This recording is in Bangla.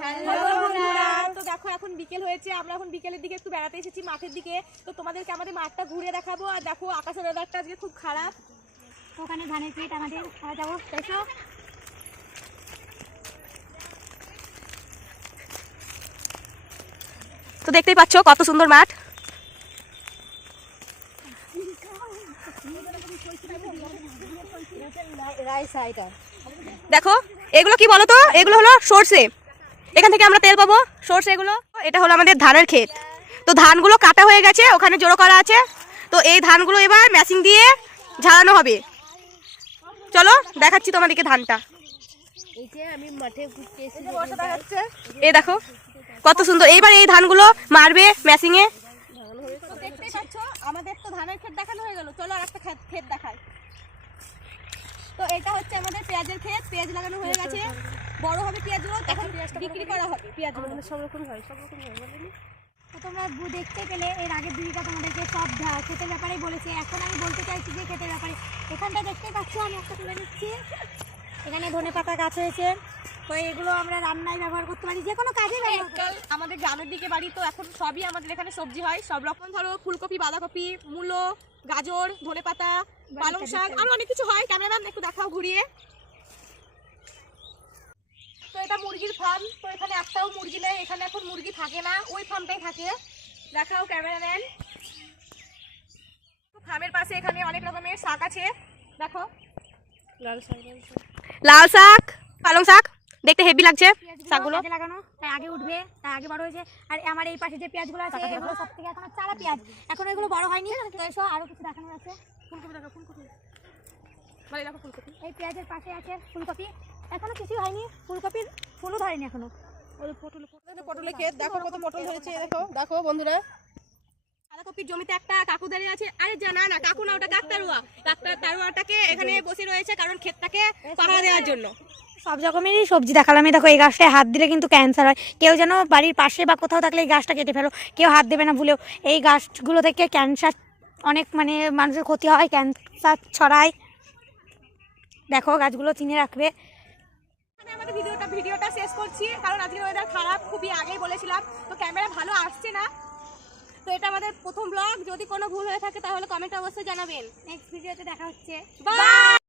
হ্যালো তো দেখো এখন বিকেল হয়েছে। আমরা এখন বিকেলের দিকে একটু বেড়াতে এসেছি মাঠের দিকে। তো তোমাদেরকে আমাদের মাঠটা ঘুরে দেখাবো। আর দেখো আকাশের ওয়েদারটা আজকে খুব খারাপ। ওখানে ধানের আমাদের যাব। তো দেখতেই পাচ্ছ কত সুন্দর মাঠ। দেখো এগুলো কি বলো তো এগুলো হলো সর্ষে। এখান থেকে আমরা তেল পাবো সর্ষে এগুলো। এটা হলো আমাদের ধানের ক্ষেত। তো ধানগুলো কাটা হয়ে গেছে ওখানে জড়ো করা আছে। তো এই ধানগুলো এবার মেশিন দিয়ে ঝাড়ানো হবে। চলো দেখাচ্ছি তোমাদেরকে ধানটা। এই যে আমি মাঠে ঘুরতে এসেছি। এই দেখো কত সুন্দর। এইবার এই ধানগুলো মারবে দেখতেই আমাদের তো ধানের ক্ষেত দেখানো হয়ে গেল। চলো আর একটা ক্ষেত তো এটা হচ্ছে আমাদের পেঁয়াজের ক্ষেত পেঁয়াজ লাগানো হয়ে গেছে। বড় হবে পেঁয়াজগুলো তখন বিক্রি করা হবে পেঁয়াজগুলো। সব রকম হয় সব রকম হয় তোমরা দেখতে পেলে এর আগের দিদিটা তোমাদেরকে সব ক্ষেতের ব্যাপারে বলেছে। এখন আমি বলতে চাইছি যে ক্ষেতের ব্যাপারে। এখানটা দেখতেই পাচ্ছ আমি একটা তুলে নিচ্ছি। এখানে ধনে পাতা গাছ হয়েছে। তো এগুলো আমরা রান্নায় ব্যবহার করতে পারি যে কোনো কাজে আমাদের গ্রামের দিকে বাড়ি তো এখন সবই আমাদের এখানে সবজি হয়। সব রকম ধরো ফুলকপি বাঁধাকপি মূলো গাজর ধনেপাতা পালং শাক আরও অনেক কিছু হয়। ক্যামেরাম্যান একটু দেখাও ঘুরিয়ে। তো এটা মুরগির ফার্ম তো এখানে একটাও মুরগি নেই। এখানে এখন মুরগি থাকে না ওই ফার্মটাই থাকে। দেখাও ক্যামেরাম্যান। ফার্মের পাশে এখানে অনেক রকমের শাক আছে। দেখো। লাল শাক। লাল শাক পালং শাক। দেখতে হেভি লাগছে শাকগুলো লাগানো তাই আগে উঠবে তাই আগে বড় হয়েছে। আর আমার এই পাশে যে পেঁয়াজগুলো আছে এগুলো সব থেকে এখন চারা পেঁয়াজ। এখন এগুলো বড় হয়নি তো এসো আরও কিছু দেখানোর আছে। ফুলকপি দেখো ফুলকপি। মানে দেখো ফুলকপি? এই পেঁয়াজের পাশে আছে ফুলকপি। এখনও কিছুই হয়নি ফুলকপির ফুলও ধরেনি এখনও। পটলের ক্ষেত দেখো কত পটল হয়েছে দেখো দেখো বন্ধুরা। বাঁধাকপির জমিতে একটা কাকু দাঁড়িয়ে আছে। আরে জানা না কাকু না ওটা কাকতারুয়া কাকতার তারুয়াটাকে এখানে বসে রয়েছে কারণ ক্ষেতটাকে পাহারা দেওয়ার জন্য। সব রকমেরই সবজি দেখালাম। এই দেখো এই গাছটায় হাত দিলে কিন্তু ক্যান্সার হয়। কেউ যেন বাড়ির পাশে বা কোথাও থাকলে এই গাছটা কেটে ফেলো। কেউ হাত দেবে না ভুলেও। এই গাছগুলো থেকে ক্যান্সার অনেক মানে মানুষের ক্ষতি হয়। ক্যান্সার ছড়ায়। দেখো গাছগুলো চিনে রাখবে। এখানে আমাদের ভিডিওটা ভিডিওটা শেষ করছি। কারণ আজকে ওয়েদার খারাপ খুবই আগেই বলেছিলাম। তো ক্যামেরা ভালো আসছে না। তো এটা আমাদের প্রথম ব্লগ যদি কোনো ভুল হয়ে থাকে তাহলে কমেন্টে অবশ্যই জানাবেন। নেক্সট ভিডিওতে দেখা হচ্ছে। বাই